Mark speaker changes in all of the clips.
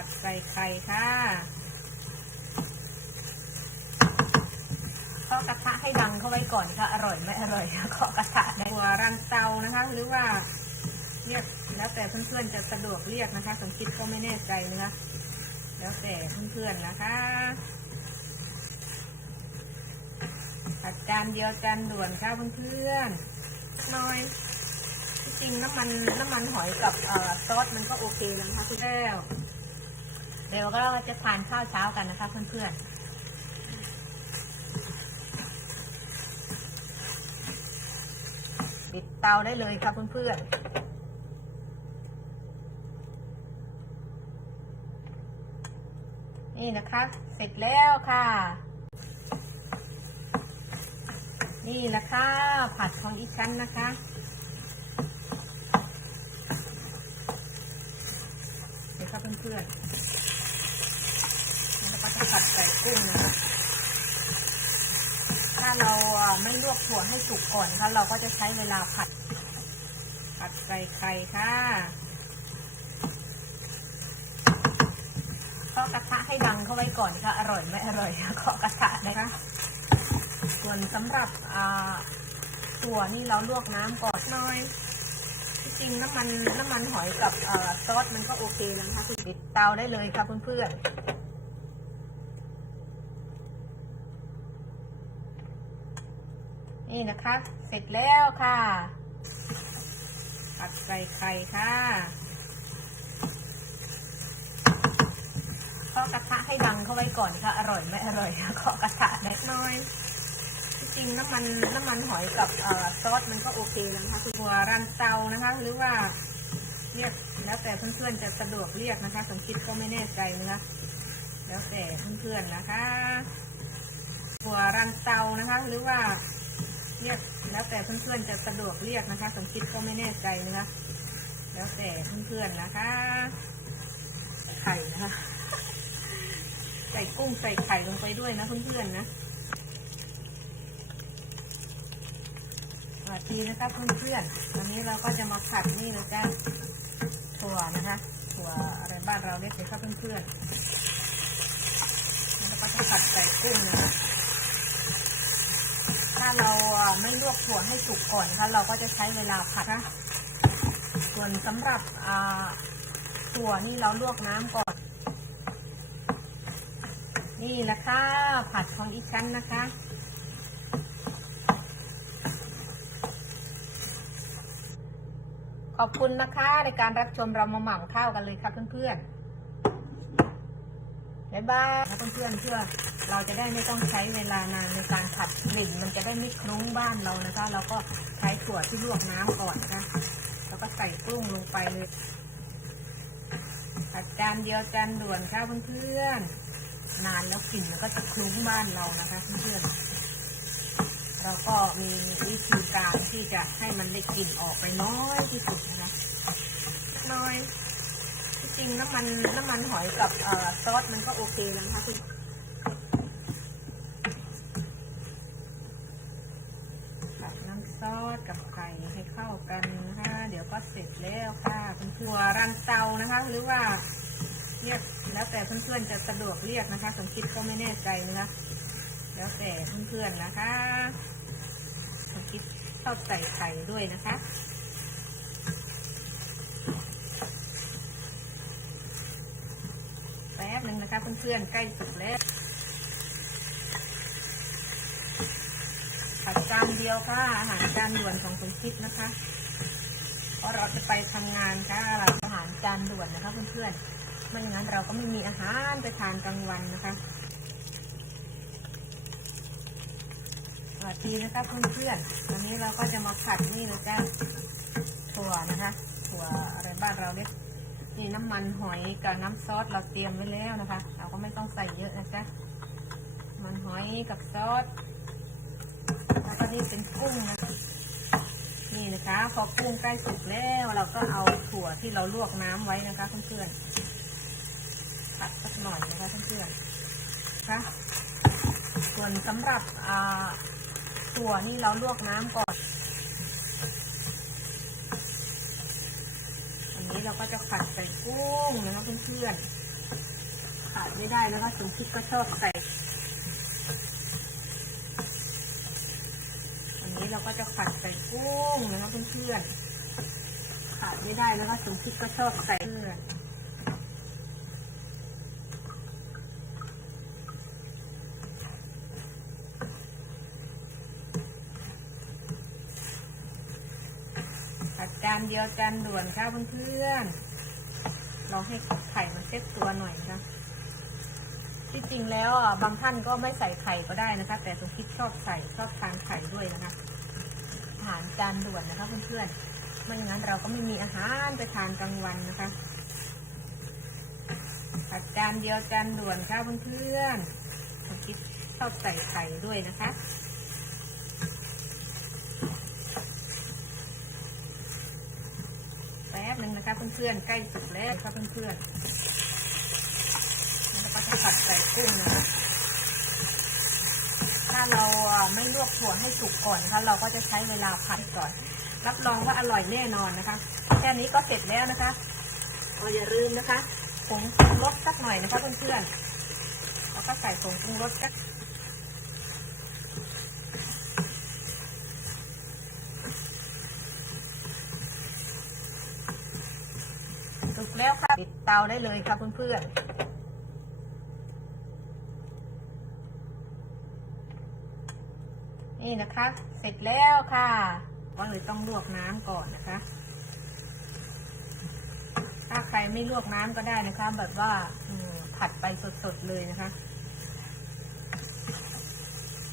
Speaker 1: ผัดใส่ไข่ค่ะเคาะกระทะให้ดังเข้าไว้ก่อนค่ะ อร่อยไม่อร่อยเคาะกระทะในหัวรันเตานะคะ หรือว่าเรียกแล้วแต่เพื่อนๆจะสะดวกเรียกนะคะสมคิดก็ไม่แน่ใจนะคะแล้วแต่เพื่อนๆนะคะผัดจานเดียวจานด่วนค่ะเพื่อนๆน้อยที่จริงน้ำมันน้ำมันหอยกับซอสมันก็โอเคแล้วนะคะคุณแก้ว เดี๋ยวก็จะทานข้าวเช้ากันนะคะ เพื่อนๆปิดเตาได้เลยค่ะเพื่อนๆ นี่นะคะ เสร็จแล้วค่ะ นี่แหละค่ะ ผัดของอีชั้นนะคะ เดี๋ยวครับเพื่อนๆแล้วก็จะผัดใส่ กุ้งนะคะถ้าเราไม่ลวกถั่วให้สุกก่อนนะคะเราก็จะใช้เวลาผัด ผัดใส่ไข่ค่ะเคาะกระทะให้ดังเข้าไว้ก่อนค่ะ อร่อยไม่อร่อยเคาะกระทะนะคะ ส่วนสำหรับอ่าตัวนี่เราลวกน้ำก่อนหน้อยจริงน้ำมันน้ำมันหอยกับอซอสมันก็โอเคแล้วนะคะคุณปิดเตาได้เลยค่ะเพื่อนๆ นี่นะคะ เสร็จแล้วค่ะ ผัดใส่ไข่ค่ะเคาะกระทะให้ดังเข้าไว้ก่อนค่ะ อร่อยไม่อร่อยเคาะกระทะเล็กน้อยจริงน้ำมันน้ำมันหอยกับอซอสมันก็โอเคแล้วนะคะคือหัวรันเตานะคะ หรือว่าเรียกแล้วแต่เพื่อนๆจะสะดวกเรียกนะคะสมคิดก็ไม่แน่ใจนะคะแล้วแต่เพื่อนๆนะคะหัวรันเตานะคะ หรือว่า เรียกแล้วแต่เพื่อนๆจะสะดวกเรียกนะคะ สมคิดก็ไม่แน่ใจนะคะแล้วแต่เพื่อนๆนะคะ ไข่นะคะใส่กุ้งใส่ไข่ลงไปด้วยนะเพื่อนๆนะสวัสดีนะคะเพื่อนๆวันนี้เราก็จะมาผัดนี่นะจ๊ะถั่วนะคะ ถั่วอะไรบ้านเราเรียกเลยครับเพื่อนๆแล้วก็จะผัดใส่กุ้งนะคะ เราอะไม่ลวกถั่วให้สุกก่อนนะคะเราก็จะใช้เวลาผัดนะส่วนสำหรับอ่าถั่วนี่เราลวกน้ำก่อน นี่แหละค่ะผัดของอีชั้นนะคะขอบคุณนะคะในการรับชมเรามาหม่ำข้าวกันเลยค่ะเพื่อนๆ บ๊ายบายนะเพื่อนๆเพื่อ เราจะได้ไม่ต้องใช้เวลานานในการผัดกลิ่นมันจะได้ไม่คลุ้งบ้านเรานะคะ เราก็ใช้ถั่วที่ลวกน้ำก่อนนะแล้วก็ใส่กุ้งลงไปเลยผัดจานเดียวจานด่วนค่ะเพื่อนๆนานแล้วกลิ่นมันก็จะคลุ้งบ้านเรานะคะเพื่อนๆเราก็มีวิธีการที่จะให้มันได้กลิ่นออกไปน้อยที่สุดนะคะน้อยที่จริงน้ำมันน้ำมันหอยกับซอสมันก็โอเคแล้วนะคะคือผัดน้ำซอสกับไข่ให้เข้ากันนะคะเดี๋ยว ก็เสร็จแล้วค่ะเป็นถั่วรันเตานะคะ หรือว่าเรียกแล้วแต่เพื่อนๆจะสะดวกเรียกนะคะสมคิดก็ไม่แน่ใจนะคะแล้วแต่เพื่อนๆนะคะผมคิดชอบใส่ไข่ด้วยนะคะแป๊บหนึ่งนะคะเพื่อนๆใกล้สุกแล้วผัดจานเดียวค่ะอาหารจานด่วนของคุณคิดนะคะ เพราะเราจะไปทำงานค่ะเราอาหารจานด่วนนะคะเพื่อนๆไม่อย่างนั้นเราก็ไม่มีอาหารไปทานกลางวันนะคะสวัสดีนะคะเพื่อนๆวันนี้เราก็จะมาผัดนี่นะจ๊ะถั่วนะคะถั่วอะไรบ้านเราเรียกนี่น้ำมันหอยกับน้ำซอสเราเตรียมไว้แล้วนะคะ เราก็ไม่ต้องใส่เยอะนะจ๊ะมันหอยกับซอสแล้วก็นี่เป็นกุ้งนะ นี่นะคะพอกุ้งใกล้สุกแล้วเราก็เอาถั่วที่เราลวกน้ำไว้นะคะเพื่อนๆผัดสักหน่อยนะคะเพื่อนๆนะคะส่วนสำหรับอ่าถั่วนี่เราลวกน้ำก่อนอันนี้เราก็จะผัดใส่กุ้งนะคะเพื่อนๆขาดไม่ได้นะคะสมคิดก็ชอบใส่อันนี้เราก็ จะผัดใส่กุ้งนะคะเพื่อนๆขาดไม่ได้นะคะสมคิดก็ชอบใส่เพื่อนผัดจานเดียวจานด่วนค่ะเพื่อนๆ เราให้ไข่มันเซ็ตตัวหน่อยนะคะที่จริงแล้วบางท่านก็ไม่ใส่ไข่ก็ได้นะคะ แต่สมคิดชอบใส่ชอบทานไข่ด้วยนะคะาหารจานด่วนนะคะเพื่อนๆ ไม่งั้นเราก็ไม่มีอาหารไปทานกลางวันนะคะ ผัดจานเดียวจานด่วนค่ะเพื่อนๆสมคิดชอบใส่ไข่ด้วยนะคะ แป๊บหนึ่งนะคะเพื่อนๆ ใกล้สุกแล้วครับเพื่อนๆ แล้วก็จะผัดใส่กุ้งนะคะ เราไม่ลวกถั่วให้สุกก่อนนะคะ เราก็จะใช้เวลาผัดก่อน รับรองว่าอร่อยแน่นอนนะคะ แค่นี้ก็เสร็จแล้วนะคะก็อย่าลืมนะคะผงปรุงรสสักหน่อยนะคะเพื่อนๆแล้วก็ใส่ผงปรุงรสกันสุกแล้วค่ะปิดเตาได้เลยค่ะเพื่อนๆ นี่นะคะ เสร็จแล้วค่ะก็เลยต้องลวกน้ำก่อนนะคะ ถ้าใครไม่ลวกน้ำก็ได้นะคะ แบบว่าอืผัดไปสดๆเลยนะคะ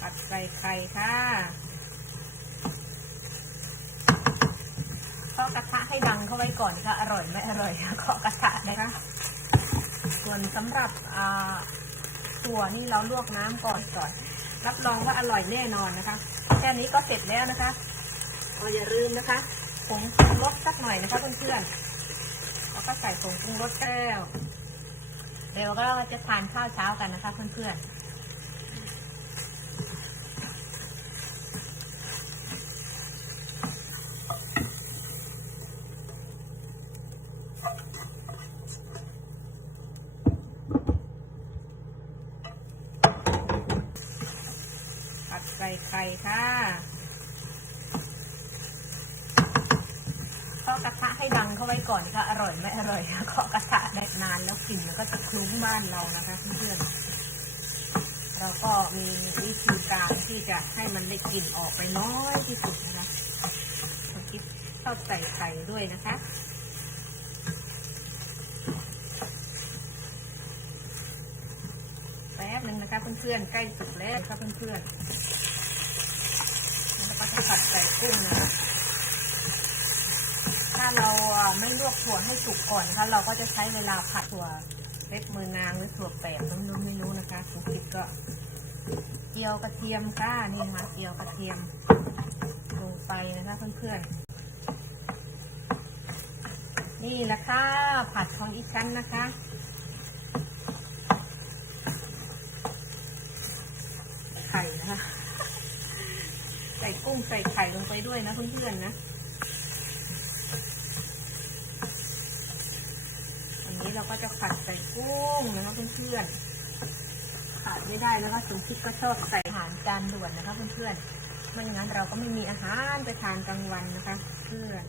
Speaker 1: ผัดใส่ไข่ค่ะเคาะกระทะให้ดังเข้าไว้ก่อนค่ะ อร่อยไม่อร่อยเคาะกระทะนะคะ ส่วนสำหรับอ่าตัวนี่เราลวกน้ำก่อนก่อน รับรองว่าอร่อยแน่นอนนะคะ แค่นี้ก็เสร็จแล้วนะคะอย่าลืมนะคะผงปรุงรสสักหน่อยนะคะเพื่อนๆแล้วก็ใส่ผงปรุงรสแก้ว เดี๋ยวก็จะทานข้าวเช้ากันนะคะเพื่อนๆ ใส่ไข่ค่ะเคาะกระทะให้ดังเข้าไว้ก่อนค่ะ อร่อยไม่อร่อยเคาะกระทะได้นานแล้วกลิ่นมันก็จะคลุ้งบ้านเรานะคะเพื่อนๆเราก็มีวิธีการที่จะให้มันได้กลิ่นออกไปน้อยที่สุดนะคะเราคิดชอบใส่ไข่ด้วยนะคะ แป๊บหนึ่งนะคะ เพื่อนๆใกล้สุกแล้วครับเพื่อนๆแล้วก็จะผัดใส่กุ้งนะถ้าเราไม่ลวกถั่วให้สุกก่อนนะคะเราก็จะใช้เวลาผัดถั่วเล็กมือนางหรือถั่วแปบน้ำนุ่มไม่รู้นะคะสุกิดก็เจียวกระเทียมค่ะนี่นะคะเจียวกระเทียมลงไปนะคะเพื่อนๆนี่แหละค่ะผัดของอีชั้นนะคะ ไข่นะคะ ใส่กุ้งใส่ ไปด้วยนะเพื่อนๆนะ อันนี้เราก็จะผัดใส่กุ้งนะคะเพื่อนๆขาดไม่ได้นะคะสมคิดก็ชอบใส่อาหารจานด่วนนะคะเพื่อนๆไม่งั้นเราก็ไม่มีอาหารไปทานกลางวันนะคะ เพื่อน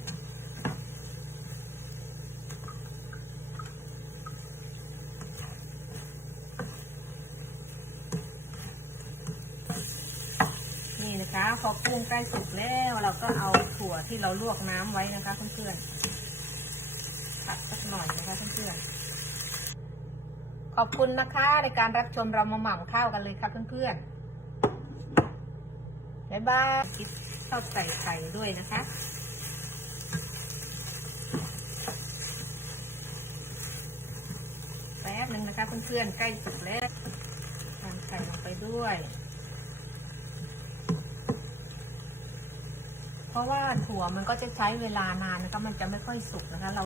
Speaker 1: นะคะ พอ กุ้งใกล้สุกแล้ว เราก็เอาถั่วที่เราลวกน้ำไว้นะคะเพื่อนๆผัดสักหน่อยนะคะเพื่อนๆขอบคุณนะคะในการรับชมเรามาหม่ำข้าวกันเลยค่ะเพื่อนๆบ๊ายบายคิดชอบใส่ไข่ด้วยนะคะแป๊บหนึ่งนะคะเพื่อนๆใกล้สุกแล้วทานไข่ลงไปด้วย เพราะว่าถั่วมันก็จะใช้เวลานานนะคะมันจะไม่ค่อยสุกนะคะเรา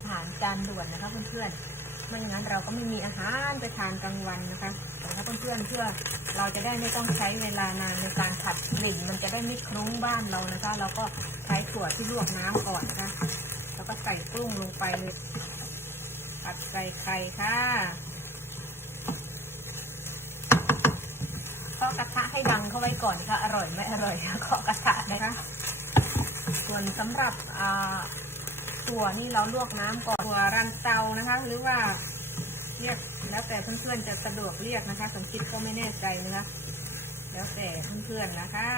Speaker 1: อาหารจานด่วนนะคะเพื่อนๆไม่งั้นเราก็ไม่มีอาหารไปทานกลางวันนะคะนะคะเพื่อนๆเพื่อเราจะได้ไม่ต้องใช้เวลานานในการผัดกลิ่นมันจะได้ไม่คลุ้งบ้านเรานะคะ เราก็ใช้ถั่วที่ลวกน้ำก่อนนะคะแล้วก็ใส่กุ้งลงไปเลยผัดใส่ไข่ค่ะเคาะกระทะ ให้ดังเข้าไว้ก่อนค่ะ อร่อยไม่อร่อยขอกระทะนะคะ ส่วนสำหรับตัวนี่เราลวกน้ำก่อนตัวรันเตานะคะ หรือว่าเรียกแล้วแต่เพื่อนๆจะสะดวกเรียกนะคะสมคิดก็ไม่แน่ใจนะคะแล้วแต่เพื่อนๆนะคะ